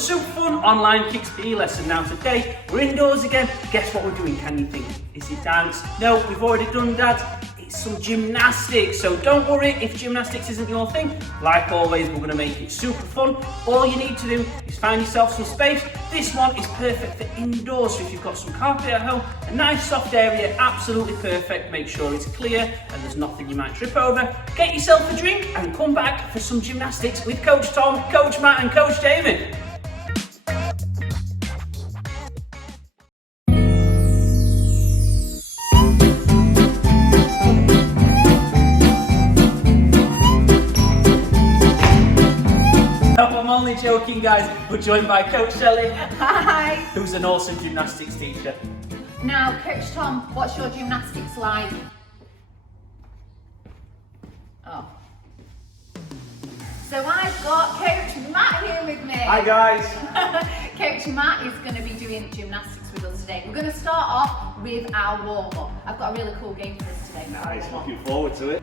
super fun online Kixx PE lesson. Now today, we're indoors again. Guess what we're doing? Can you think? Is it dance? No, we've already done that. It's some gymnastics. So don't worry if gymnastics isn't your thing. Like always, we're gonna make it super fun. All you need to do is find yourself some space. This one is perfect for indoors. So if you've got some carpet at home, a nice soft area, absolutely perfect. Make sure it's clear and there's nothing you might trip over. Get yourself a drink and come back for some gymnastics with Coach Tom, Coach Matt and Coach David. I'm only joking, guys. We're joined by Coach Shelley. Hi. Who's an awesome gymnastics teacher. Now, Coach Tom, what's your gymnastics like? Oh. So I've got Coach Matt here with me. Hi, guys. Coach Matt is going to be doing gymnastics with us today. We're going to start off with our warm-up. I've got a really cool game for us today. Nice, looking forward to it.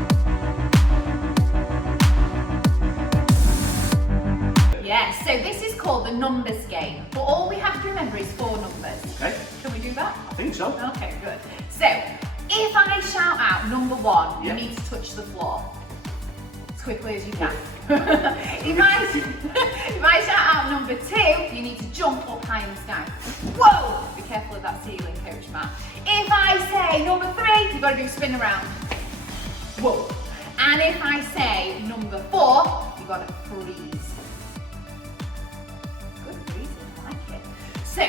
Yeah, so this is called the numbers game, but all we have to remember is 4 numbers. Okay. Can we do that? I think so. Okay, good. So, if I shout out number 1, Yeah. you need to touch the floor as quickly as you can. if I shout out number 2, you need to jump up high in the sky. Whoa! Be careful of that ceiling, Coach Matt. If I say number 3, you've got to do a spin around. Whoa! And if I say number 4, you've got to freeze. So,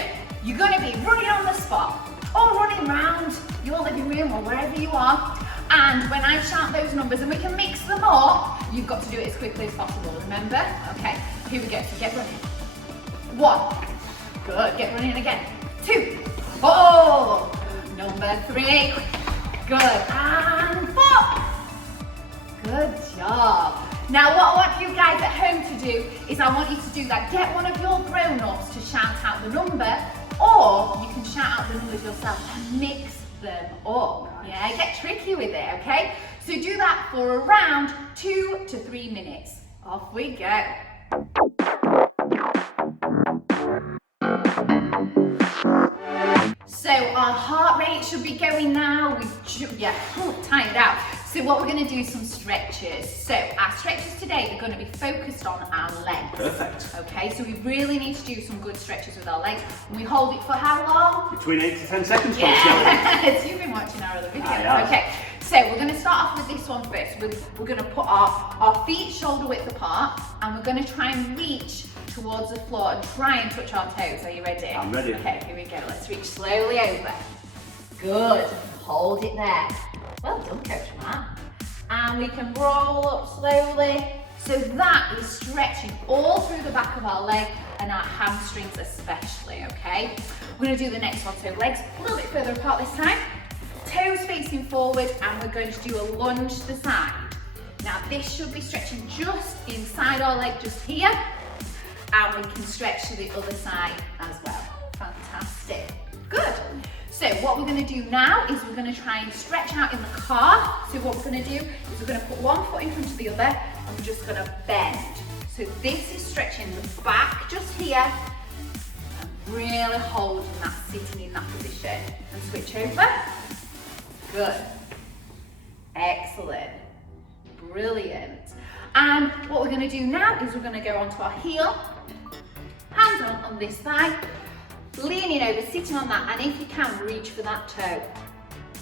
you're going to be running on the spot, or running around your living room or wherever you are, and when I shout those numbers, and we can mix them up, you've got to do it as quickly as possible, remember? Okay, here we go, so get running. 1, good, get running again. 2, oh, number 3, good, and 4. Good job. Now what I want you guys at home to do is I want you to do that. Get one of your grown-ups to shout out the number, or you can shout out the numbers yourself and mix them up. Yeah, get tricky with it, okay? So do that for around 2 to 3 minutes. Off we go. So our heart rate should be going now. Timed out. So what we're going to do is some stretches. So our stretches today are going to be focused on our legs. Perfect. Okay, so we really need to do some good stretches with our legs. And we hold it for how long? Between 8 to 10 seconds, Coach Shelley. Yes, you've been watching our other videos. Okay, so we're going to start off with this one first. We're going to put our feet shoulder width apart, and we're going to try and reach towards the floor and try and touch our toes. Are you ready? I'm ready. Okay, here we go. Let's reach slowly over. Good. Hold it there. Well done, Coach Matt. And we can roll up slowly. So that is stretching all through the back of our leg and our hamstrings especially, okay? We're going to do the next one. So legs a little bit further apart this time. Toes facing forward, and we're going to do a lunge to the side. Now this should be stretching just inside our leg, just here. And we can stretch to the other side as well. Fantastic. Good. So what we're going to do now is we're going to try and stretch out in the calf. So what we're going to do is we're going to put one foot in front of the other, and we're just going to bend. So this is stretching the back just here, and really holding that, sitting in that position. And switch over. Good. Excellent. Brilliant. And what we're going to do now is we're going to go onto our heel, hands on this thigh, leaning over, sitting on that, and if you can, reach for that toe.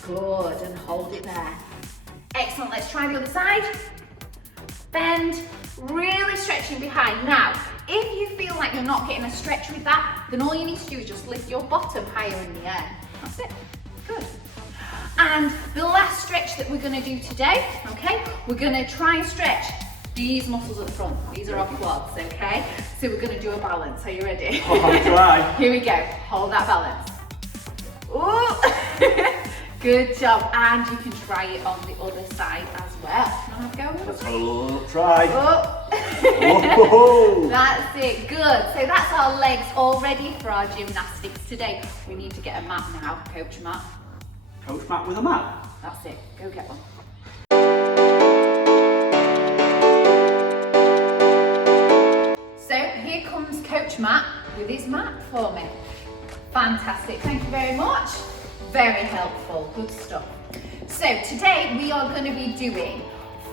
Good, and hold it there. Excellent, let's try the other side. Bend, really stretching behind. Now, if you feel like you're not getting a stretch with that, then all you need to do is just lift your bottom higher in the air. That's it, good. And the last stretch that we're gonna do today, okay, we're gonna try and stretch these muscles at the front. These are our quads, okay? So we're gonna do a balance. Are you ready? I'll try. Here we go. Hold that balance. Ooh. Good job. And you can try it on the other side as well. You wanna have a go? Let's have a little try. Oh. That's it. Good. So that's our legs all ready for our gymnastics today. We need to get a mat now, Coach Matt. Coach Matt with a mat. That's it. Go get one. So here comes Coach Matt with his mat for me. Fantastic, thank you very much. Very helpful, good stuff. So today we are going to be doing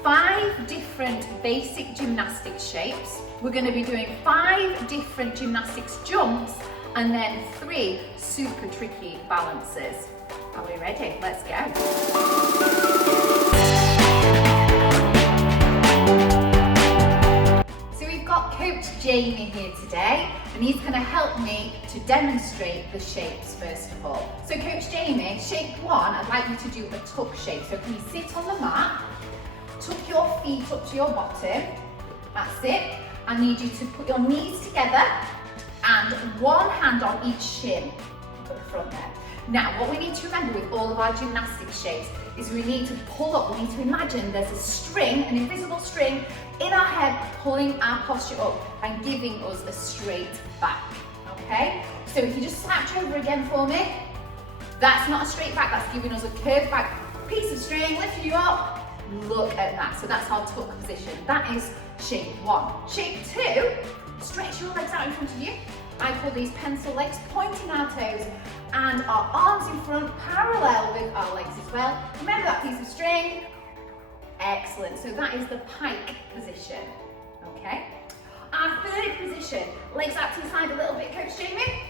5 different basic gymnastics shapes. We're going to be doing 5 different gymnastics jumps and then 3 super tricky balances. Are we ready? Let's go. Coach Jamie here today, and he's going to help me to demonstrate the shapes first of all. So Coach Jamie, shape 1, I'd like you to do a tuck shape. So can you sit on the mat, tuck your feet up to your bottom, that's it. I need you to put your knees together and one hand on each shin at the front there. Now what we need to remember with all of our gymnastics shapes is we need to pull up, we need to imagine there's a string, an invisible string in our head pulling our posture up and giving us a straight back, okay? So if you just slouch over again for me, that's not a straight back, that's giving us a curved back. Piece of string lifting you up, look at that. So that's our tuck position. That is shape 1. Shape 2, stretch your legs out in front of you. I call these pencil legs, pointing our toes and our arms in front, parallel with our legs as well. Remember that piece of string? Excellent, so that is the pike position, okay? Our third position, legs out to the side a little bit, Coach Jamie.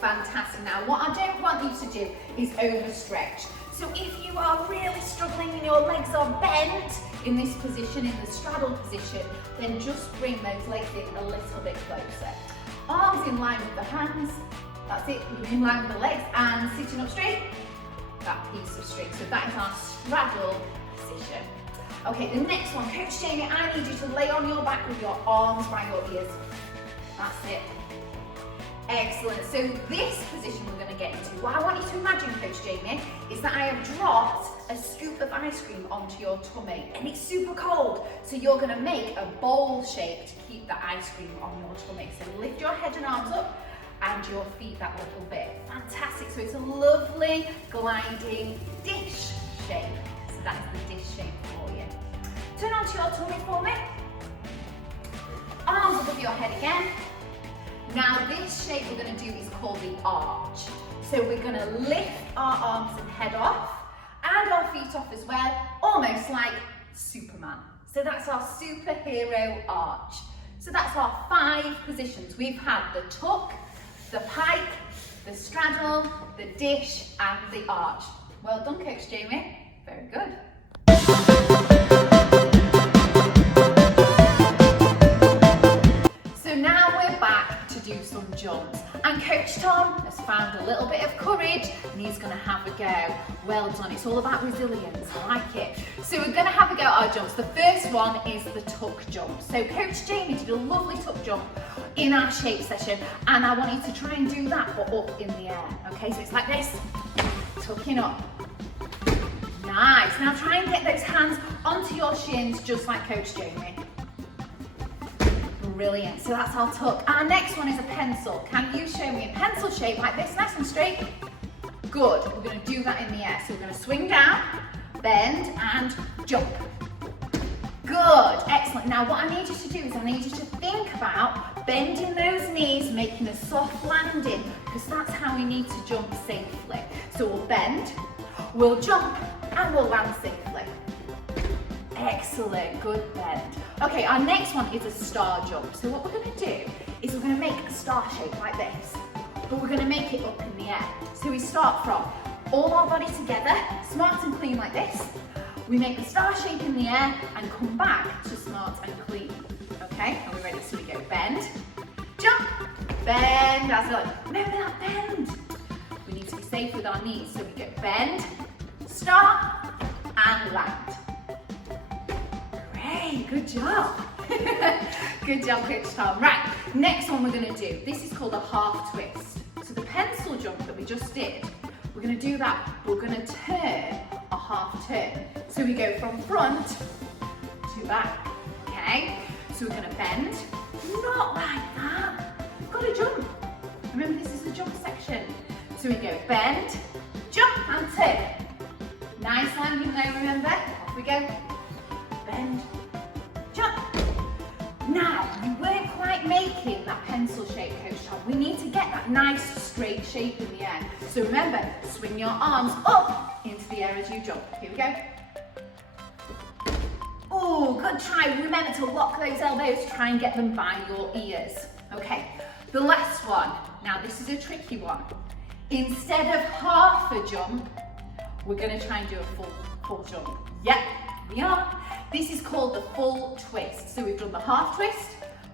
Fantastic. Now what I don't want you to do is overstretch. So if you are really struggling and your legs are bent in this position, in the straddle position, then just bring those legs in a little bit closer. Arms in line with the hands, that's it, in line with the legs, and sitting up straight, that piece of string. So that is our straddle position. Okay, the next one, Coach Jamie, I need you to lay on your back with your arms by your ears. That's it. Excellent, so this position we're going to get into, what I want you to imagine, Coach Jamie, is that I have dropped a scoop of ice cream onto your tummy and it's super cold. So you're going to make a bowl shape to keep the ice cream on your tummy. So lift your head and arms up and your feet that little bit. Fantastic, so it's a lovely gliding dish shape. So that is the dish shape for you. Turn onto your tummy for me. Arms above your head again. Now this shape we're going to do is called the arch. So we're going to lift our arms and head off and our feet off as well, almost like Superman. So that's our superhero arch. So that's our 5 positions. We've had the tuck, the pike, the straddle, the dish and the arch. Well done, Coach Jamie. Very good. So now we're back to do some jumps. And Coach Tom has found a little bit of courage and he's going to have a go. Well done, it's all about resilience, I like it. So we're going to have a go at our jumps. The first one is the tuck jump. So Coach Jamie did a lovely tuck jump in our shape session and I want you to try and do that but up in the air. Okay, so it's like this, tucking up. Nice, now try and get those hands onto your shins just like Coach Jamie. Brilliant, so that's our tuck. Our next one is a pencil. Can you show me a pencil shape like this, nice and straight? Good, we're going to do that in the air. So we're going to swing down, bend and jump. Good, excellent. Now what I need you to do is I need you to think about bending those knees, making a soft landing, because that's how we need to jump safely. So we'll bend, we'll jump and we'll land safely. Excellent, good bend. Okay, our next one is a star jump. So what we're going to do is we're going to make a star shape like this, but we're going to make it up in the air. So we start from all our body together, smart and clean like this. We make the star shape in the air and come back to smart and clean. Okay, are we ready? So we go bend, jump, bend, as well. Remember that bend. We need to be safe with our knees. So we go bend, start, and land. Great, good job. Good job, Coach Tom. Right, next one we're going to do. This is called a half twist. So the pencil jump that we just did, we're going to do that. We're going to turn a half turn. So we go from front to back. Okay, so we're going to bend. Not like that. We've got to jump. Remember, this is the jump section. So we go bend, jump, and turn. Nice landing there, remember? Off we go. Bend, jump. Now, you weren't quite making that pencil shape, Coach Tom. We need to get that nice straight shape in the air. So remember, swing your arms up into the air as you jump. Here we go. Oh, good try. Remember to lock those elbows, try and get them by your ears. Okay, the last one. Now this is a tricky one. Instead of half a jump, we're gonna try and do a full jump. Yep, we are. This is called the full twist. So we've done the half twist,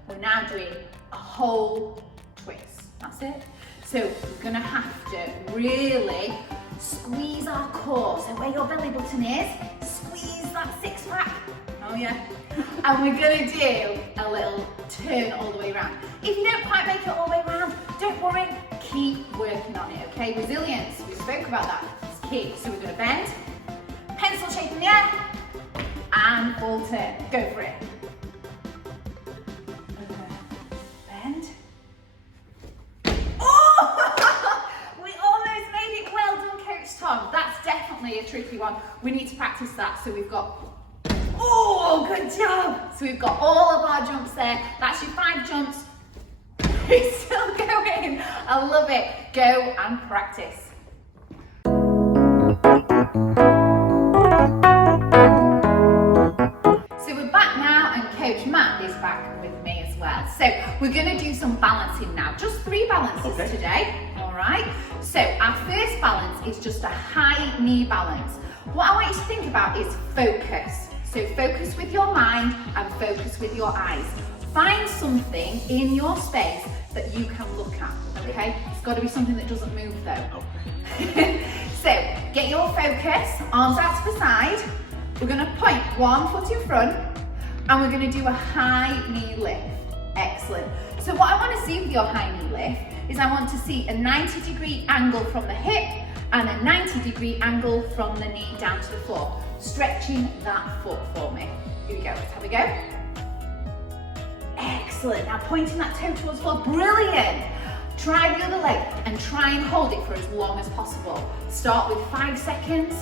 we're now doing a whole twist. That's it. So we're gonna have to really squeeze our core. So where your belly button is, squeeze that six pack. Oh yeah. And we're gonna do a little turn all the way around. If you don't quite make it all the way around, don't worry, keep working on it, okay? Resilience, we spoke about that, it's key. So we're gonna bend, pencil shape in the air, and full turn. Go for it. Bend. Oh! We almost made it. Well done, Coach Tom. That's definitely a tricky one. We need to practice that. So we've got, oh, good job. So we've got all of our jumps there. That's your 5 jumps. It's still going. I love it. Go and practice. Coach Matt is back with me as well. So we're going to do some balancing now. Just 3 balances today. All right. So our first balance is just a high knee balance. What I want you to think about is focus. So focus with your mind and focus with your eyes. Find something in your space that you can look at. Okay. It's got to be something that doesn't move though. So get your focus. Arms out to the side. We're going to point one foot in front. And we're going to do a high knee lift. Excellent. So what I want to see with your high knee lift is I want to see a 90-degree angle from the hip and a 90-degree angle from the knee down to the floor. Stretching that foot for me. Here we go. Let's have a go. Excellent. Now pointing that toe towards the floor. Brilliant. Try the other leg and try and hold it for as long as possible. Start with 5 seconds,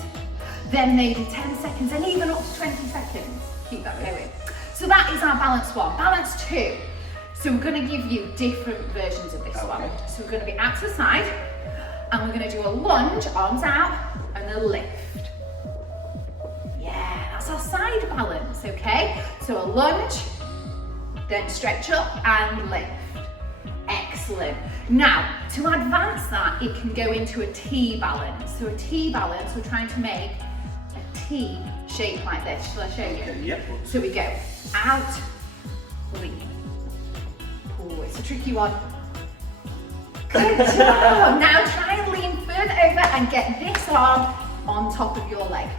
then maybe 10 seconds, and even up to 20 seconds. Keep that going. So that is our balance 1. Balance 2. So we're going to give you different versions of this one. So we're going to be out to the side, and we're going to do a lunge, arms out, and a lift. Yeah, that's our side balance, okay? So a lunge, then stretch up and lift. Excellent. Now, to advance that, it can go into a T balance. So a T balance, we're trying to make a T shape like this. Shall I show you? Yep. So we go out, lean. Oh, it's a tricky one. Good job. Now try and lean further over and get this arm on top of your leg.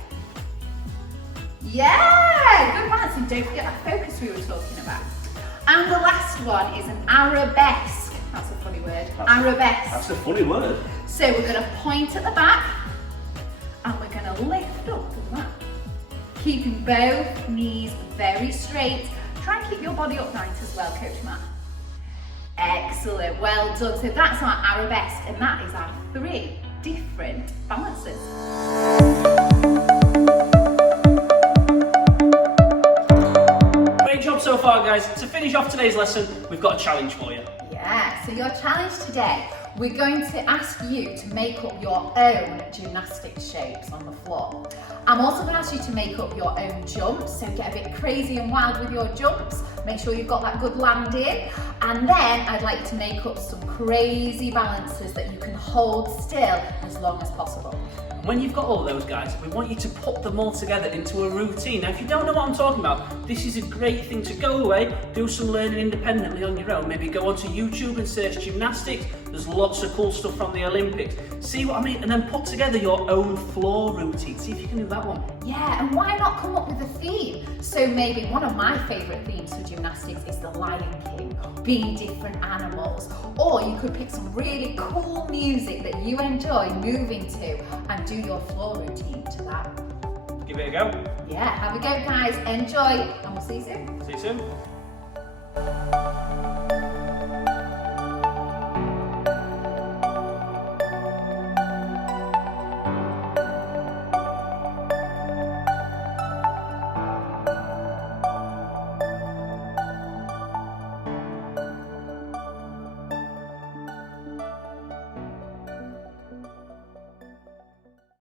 Yeah, good balance. And don't forget that focus we were talking about. And the last one is an arabesque. That's a funny word. Arabesque. That's a funny word. So we're going to point at the back and we're going to lift up like that. Keeping both knees very straight. Try and keep your body upright as well, Coach Matt. Excellent, well done. So that's our arabesque, and that is our 3 different balances. Great job so far, guys. To finish off today's lesson, we've got a challenge for you. Yeah, so your challenge today, we're going to ask you to make up your own gymnastics shapes on the floor. I'm also going to ask you to make up your own jumps, so get a bit crazy and wild with your jumps. Make sure you've got that good landing. And then I'd like you to make up some crazy balances that you can hold still as long as possible. When you've got all those, guys, we want you to put them all together into a routine. Now, if you don't know what I'm talking about, this is a great thing to go away, do some learning independently on your own. Maybe go onto YouTube and search gymnastics. There's lots of cool stuff from the Olympics. See what I mean? And then put together your own floor routine. See if you can do that one. Yeah, and why not come up with a theme? So maybe one of my favourite themes for gymnastics is the Lion King, being different animals. Or you could pick some really cool music that you enjoy moving to and do your floor routine to that. Give it a go. Yeah, have a go, guys. Enjoy, and we'll see you soon. See you soon.